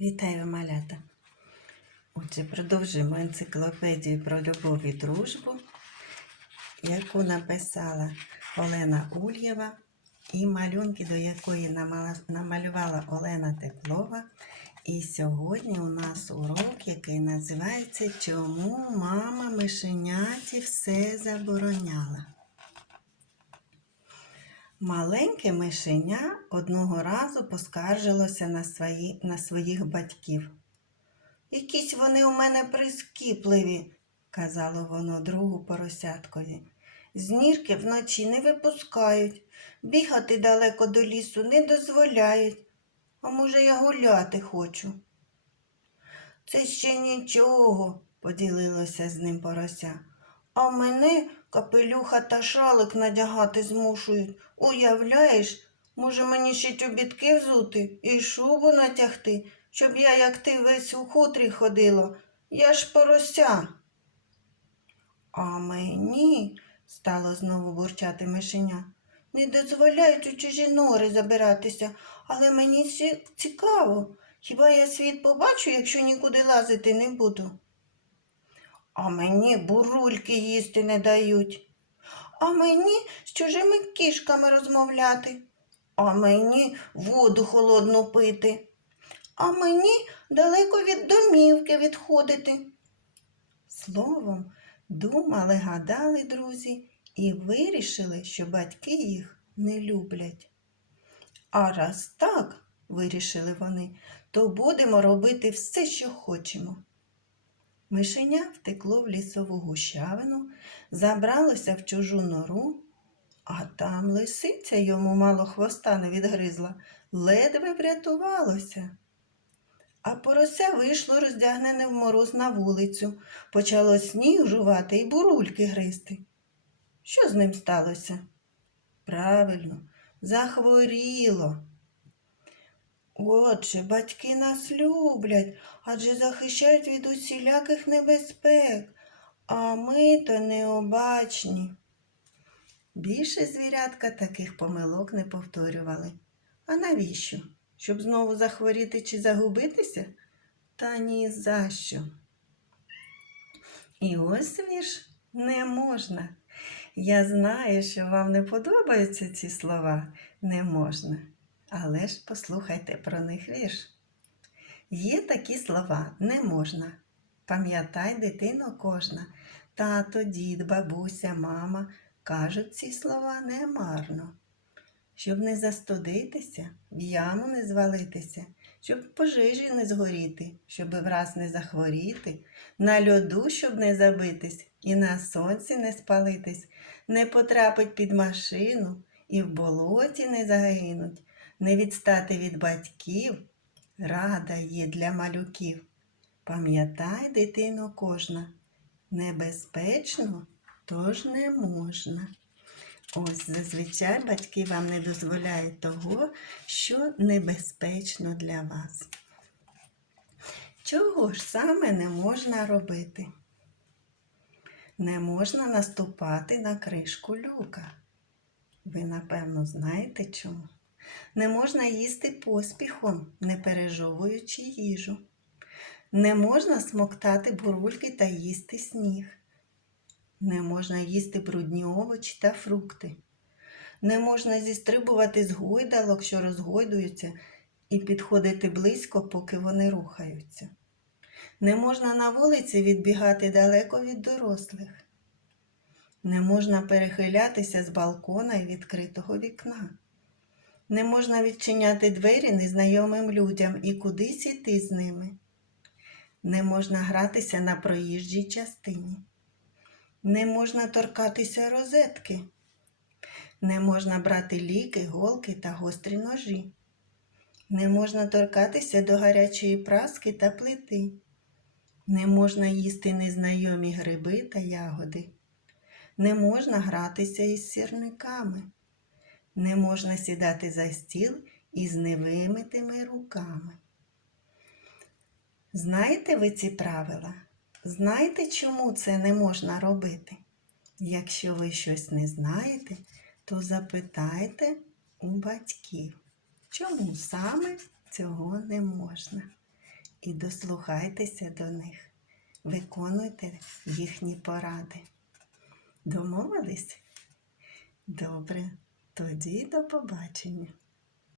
Вітаю, малята! Отже, продовжуємо енциклопедію про любов і дружбу, яку написала Олена Ульєва, і малюнки, до якої намалювала Олена Теплова. І сьогодні у нас урок, який називається Чому мама мишеняті все забороняла? Маленьке мишеня одного разу поскаржилося на, свої, на своїх батьків. Якісь вони у мене прискіпливі, казало воно другу поросяткові. З нірки вночі не випускають, бігати далеко до лісу не дозволяють. А може, я гуляти хочу. Це ще нічого, поділилося з ним порося. А мене капелюха та шалик надягати змушують. Уявляєш, може мені ще чобітки взути і шубу натягти, щоб я, як ти, весь у хутрі ходила. Я ж порося. А мені, стало знову бурчати мишеня, не дозволяють у чужі нори забиратися, але мені цікаво. Хіба я світ побачу, якщо нікуди лазити не буду? А мені бурульки їсти не дають. А мені з чужими кішками розмовляти. А мені воду холодну пити. А мені далеко від домівки відходити. Словом, думали, гадали друзі і вирішили, що батьки їх не люблять. А раз так, вирішили вони, то будемо робити все, що хочемо. Мишеня втекло в лісову гущавину, забралося в чужу нору, а там лисиця йому мало хвоста не відгризла, ледве врятувалося. А порося вийшло роздягнене в мороз на вулицю, почало сніг жувати і бурульки гризти. Що з ним сталося? Правильно, захворіло. Отже, батьки нас люблять, адже захищають від усіляких небезпек, а ми то необачні. Більше звірятка таких помилок не повторювали. А навіщо? Щоб знову захворіти чи загубитися? Та ні за що. І ось вірш не можна. Я знаю, що вам не подобаються ці слова не можна. Але ж послухайте про них вірш. Є такі слова не можна. Пам'ятай, дитино, кожна. Тато, дід, бабуся, мама кажуть ці слова немарно. Щоб не застудитися, в яму не звалитися, щоб в пожежі не згоріти, щоб враз не захворіти, на льоду, щоб не забитись, і на сонці не спалитись, не потрапить під машину, і в болоті не загинуть, не відстати від батьків, рада є для малюків. Пам'ятай, дитино, кожна, небезпечно, тож не можна. Ось зазвичай батьки вам не дозволяють того, що небезпечно для вас. Чого ж саме не можна робити? Не можна наступати на кришку люка. Ви, напевно, знаєте чому. Не можна їсти поспіхом, не пережовуючи їжу. Не можна смоктати бурульки та їсти сніг. Не можна їсти брудні овочі та фрукти. Не можна зістрибувати з гойдалок, що розгойдуються, і підходити близько, поки вони рухаються. Не можна на вулиці відбігати далеко від дорослих. Не можна перехилятися з балкона і відкритого вікна. Не можна відчиняти двері незнайомим людям і кудись іти з ними. Не можна гратися на проїжджій частині. Не можна торкатися розетки. Не можна брати ліки, голки та гострі ножі. Не можна торкатися до гарячої праски та плити. Не можна їсти незнайомі гриби та ягоди. Не можна гратися із сірниками. Не можна сідати за стіл із невимитими руками. Знаєте ви ці правила? Знаєте, чому це не можна робити? Якщо ви щось не знаєте, то запитайте у батьків, чому саме цього не можна. і дослухайтеся до них, виконуйте їхні поради. Домовились? Добре, тоді до побачення.